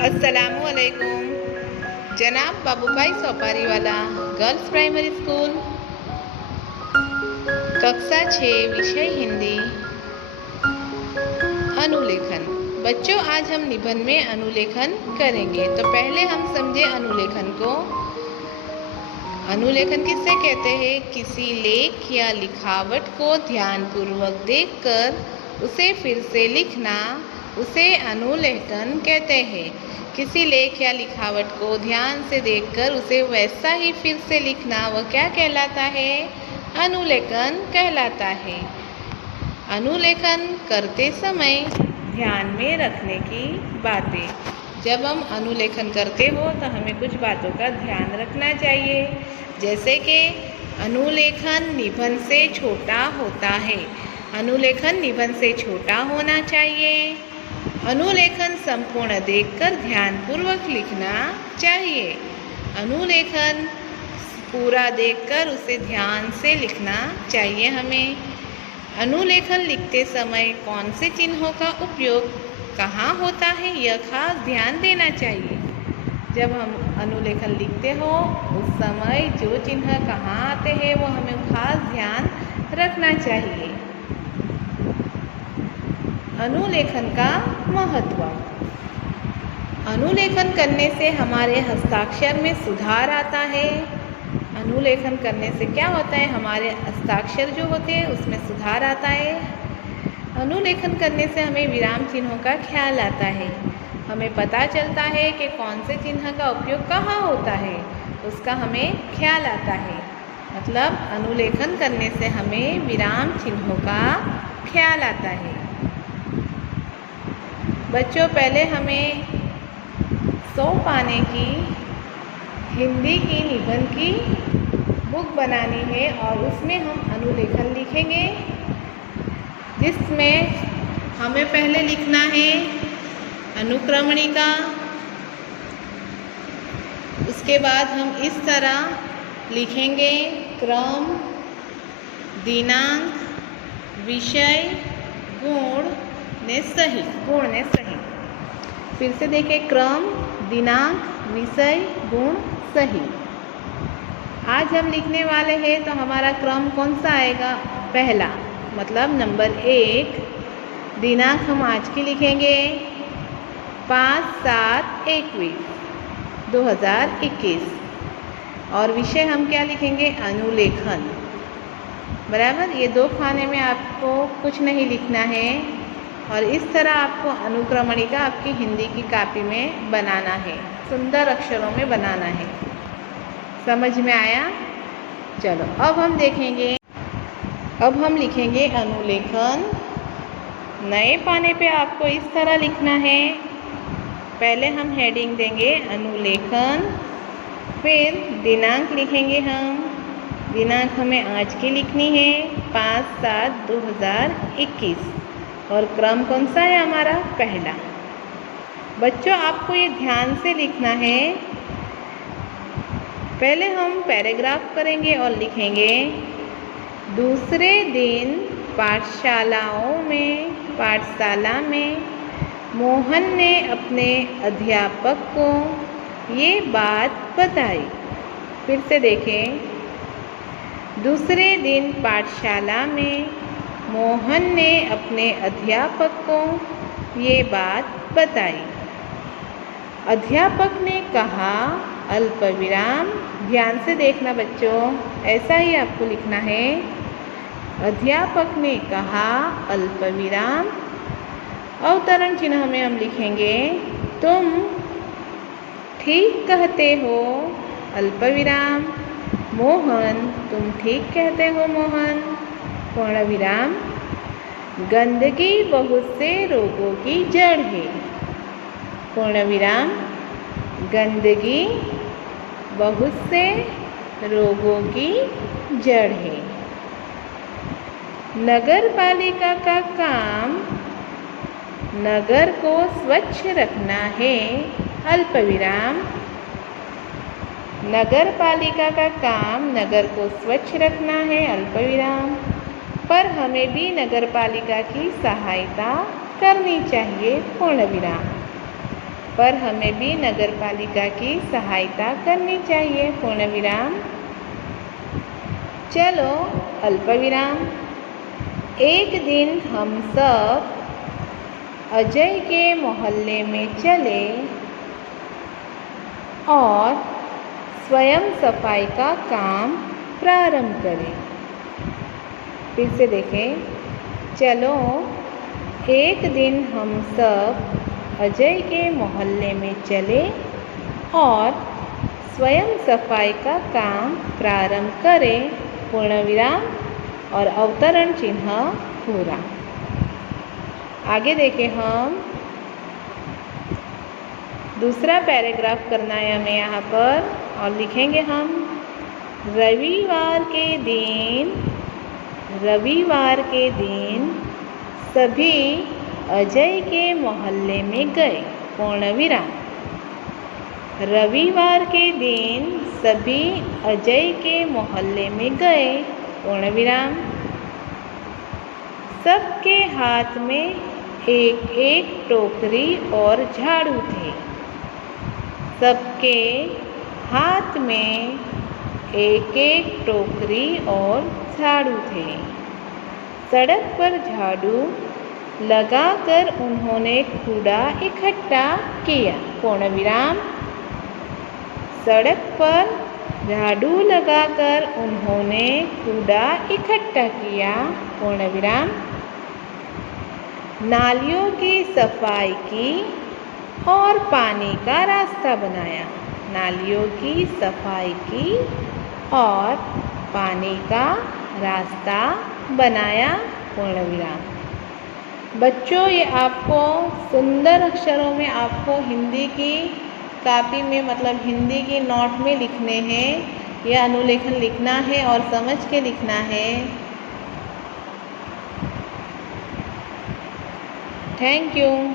अस्सलामुअलैकुम। जनाब बाबूभाई सोपारी वाला गर्ल्स प्राइमरी स्कूल, कक्षा 6, विषय हिंदी, अनुलेखन। बच्चों, आज हम निबंध में अनुलेखन करेंगे। तो पहले हम समझे अनुलेखन को। अनुलेखन किससे कहते हैं? किसी लेख या लिखावट को ध्यानपूर्वक देखकर उसे फिर से लिखना, उसे अनुलेखन कहते हैं। किसी लेख या लिखावट को ध्यान से देखकर उसे वैसा ही फिर से लिखना, वह क्या कहलाता है? अनुलेखन कहलाता है। अनुलेखन करते समय ध्यान में रखने की बातें। जब हम अनुलेखन करते हो तो हमें कुछ बातों का ध्यान रखना चाहिए, जैसे कि अनुलेखन निबंध से छोटा होता है। अनुलेखन निबंध से छोटा होना चाहिए। अनुलेखन संपूर्ण देखकर ध्यानपूर्वक लिखना चाहिए। अनुलेखन पूरा देखकर उसे ध्यान से लिखना चाहिए हमें। अनुलेखन लिखते समय कौन से चिन्हों का उपयोग कहाँ होता है, यह खास ध्यान देना चाहिए। जब हम अनुलेखन लिखते हो उस समय जो चिन्ह कहाँ आते हैं वो हमें खास ध्यान रखना चाहिए। अनुलेखन का महत्व। अनुलेखन करने से हमारे हस्ताक्षर में सुधार आता है। अनुलेखन करने से क्या होता है? हमारे हस्ताक्षर जो होते हैं उसमें सुधार आता है। अनुलेखन करने से हमें विराम चिन्हों का ख्याल आता है। हमें पता चलता है कि कौन से चिन्ह का उपयोग कहाँ होता है, उसका हमें ख्याल आता है। मतलब अनुलेखन करने से हमें विराम चिन्हों का ख्याल आता है। बच्चों, पहले हमें 100 पाने की हिंदी की निबंध की बुक बनानी है और उसमें हम अनुलेखन लिखेंगे, जिसमें हमें पहले लिखना है अनुक्रमणिका। उसके बाद हम इस तरह लिखेंगे क्रम, दिनांक, विषय, गुण ने सही। फिर से देखें, क्रम, दिनांक, विषय, गुण, सही। आज हम लिखने वाले हैं तो हमारा क्रम कौन सा आएगा? पहला, मतलब नंबर 1। दिनांक हम आज की लिखेंगे 5/7/2021 और विषय हम क्या लिखेंगे? अनुलेखन। बराबर। ये 2 खाने में आपको कुछ नहीं लिखना है और इस तरह आपको अनुक्रमणिका आपकी हिंदी की कॉपी में बनाना है, सुंदर अक्षरों में बनाना है। समझ में आया? चलो अब हम देखेंगे। अब हम लिखेंगे अनुलेखन। नए पाने पे आपको इस तरह लिखना है। पहले हम हेडिंग देंगे अनुलेखन, फिर दिनांक लिखेंगे हम। दिनांक हमें आज की लिखनी है 5/7/2021 और क्रम कौन सा है हमारा? पहला। बच्चों, आपको ये ध्यान से लिखना है। पहले हम पैराग्राफ करेंगे और लिखेंगे दूसरे दिन पाठशाला में मोहन ने अपने अध्यापक को ये बात बताई। फिर से देखें, दूसरे दिन पाठशाला में मोहन ने अपने अध्यापक को ये बात बताई। अध्यापक ने कहा अल्पविराम। ध्यान से देखना बच्चों, ऐसा ही आपको लिखना है। अध्यापक ने कहा अल्पविराम। अवतरण चिन्ह में हम लिखेंगे तुम ठीक कहते हो अल्पविराम। मोहन, तुम ठीक कहते हो मोहन। पूर्ण विराम। गंदगी बहुत से रोगों की जड़ है। पूर्ण विराम। गंदगी बहुत से रोगों की जड़ है। नगर पालिका का काम नगर को स्वच्छ रखना है। अल्पविराम। नगर पालिका का काम नगर को स्वच्छ रखना है। अल्पविराम। पर हमें भी नगर पालिका की सहायता करनी चाहिए। पूर्ण विराम। पर हमें भी नगर पालिका की सहायता करनी चाहिए। पूर्ण विराम। चलो अल्पविराम। एक दिन हम सब अजय के मोहल्ले में चले और स्वयं सफाई का काम प्रारंभ करें। फिर से देखें। चलो एक दिन हम सब अजय के मोहल्ले में चले और स्वयं सफाई का काम प्रारंभ करें। पूर्ण विराम और अवतरण चिन्ह पूरा। आगे देखें हम। दूसरा पैराग्राफ करना है हमें यहाँ पर और लिखेंगे हम रविवार के दिन सभी अजय के मोहल्ले में गए। पूर्ण विराम। रविवार के दिन सभी अजय के मोहल्ले में गए। पूर्ण विराम। सबके हाथ में एक एक टोकरी और झाड़ू थे। सबके हाथ में एक एक टोकरी और झाड़ू थे। सड़क पर झाड़ू लगाकर उन्होंने कूड़ा इकट्ठा किया। पूर्ण विराम। सड़क पर झाड़ू लगाकर उन्होंने कूड़ा इकट्ठा किया। पूर्ण विराम। नालियों की सफाई की और पानी का रास्ता बनाया। नालियों की सफाई की और पानी का रास्ता बनाया। पूर्ण विराम। बच्चों, ये आपको सुंदर अक्षरों में आपको हिंदी की कापी में मतलब हिंदी की नोट में लिखने हैं। यह अनुलेखन लिखना है और समझ के लिखना है। Thank you.